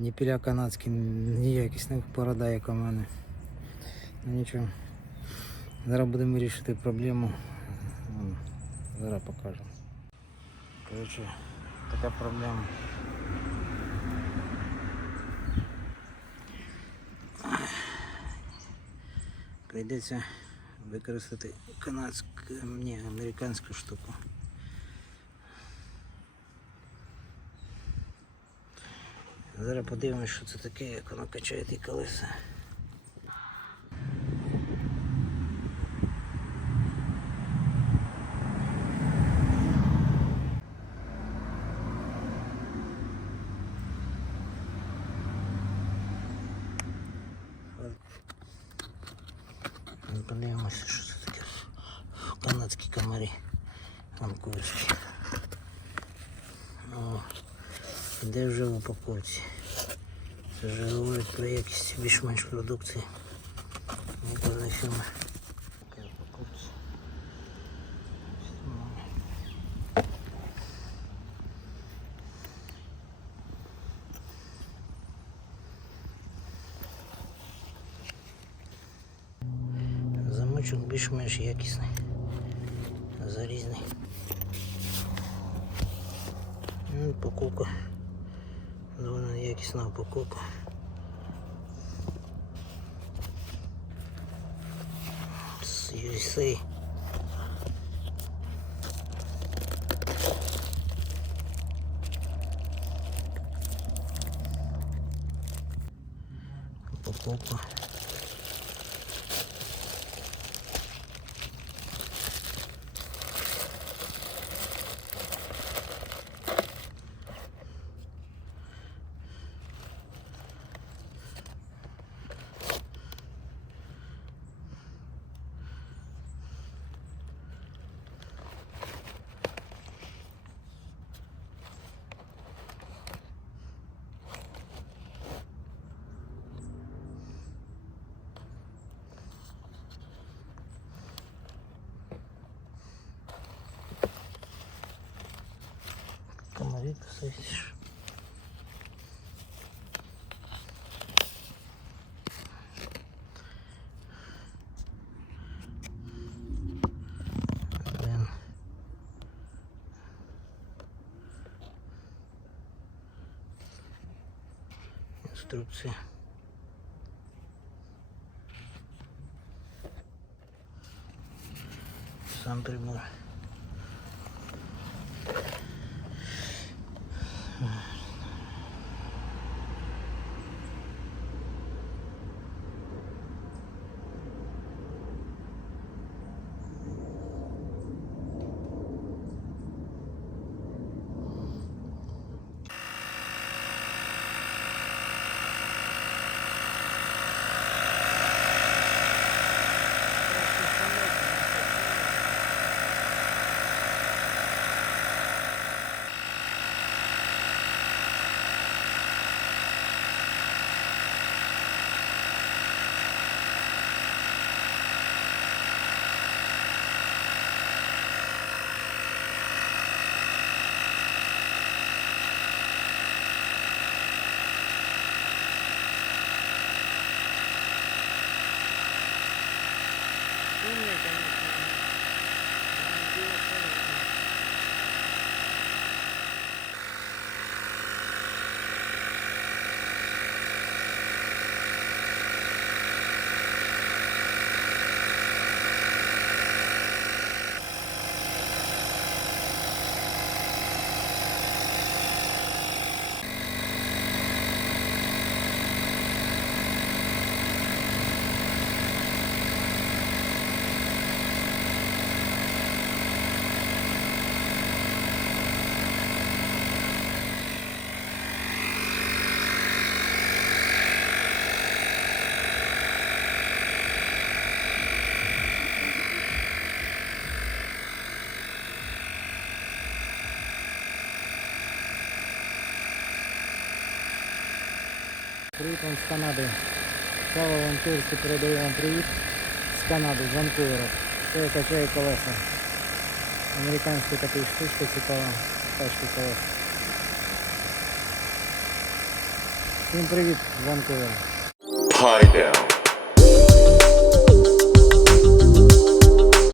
Дніпіля канадські неякісних порода, як у мене. Ну нічого. Зараз будемо вирішити проблему. М, Зараз покажу. Коротше, така проблема. Прийдеться використати канадську, ні, американську штуку. Зараз подивимось, що це таке, як воно качає ті колеса. Подивимося, що це таке. Канадські комарі. Ванкуверські. О, де вже в упаковці. Це вже говорить про якість більш-менш продукції. Певна фірма. Упаковці. Замочок більш-менш якісний. Зарізний. Ну, упаковка. Довольно якісна упаковка. З USA. Упаковка. Комарі кусаєш. Блин. Інструкція. Сам прибор. Привіт вам з Канади. Слава Ванкуверську передаю вам привіт з Канади, з Ванкувера. Це качає колеса. Американська така штучка цікава, тачка колеса. Всім привіт з Ванкувера.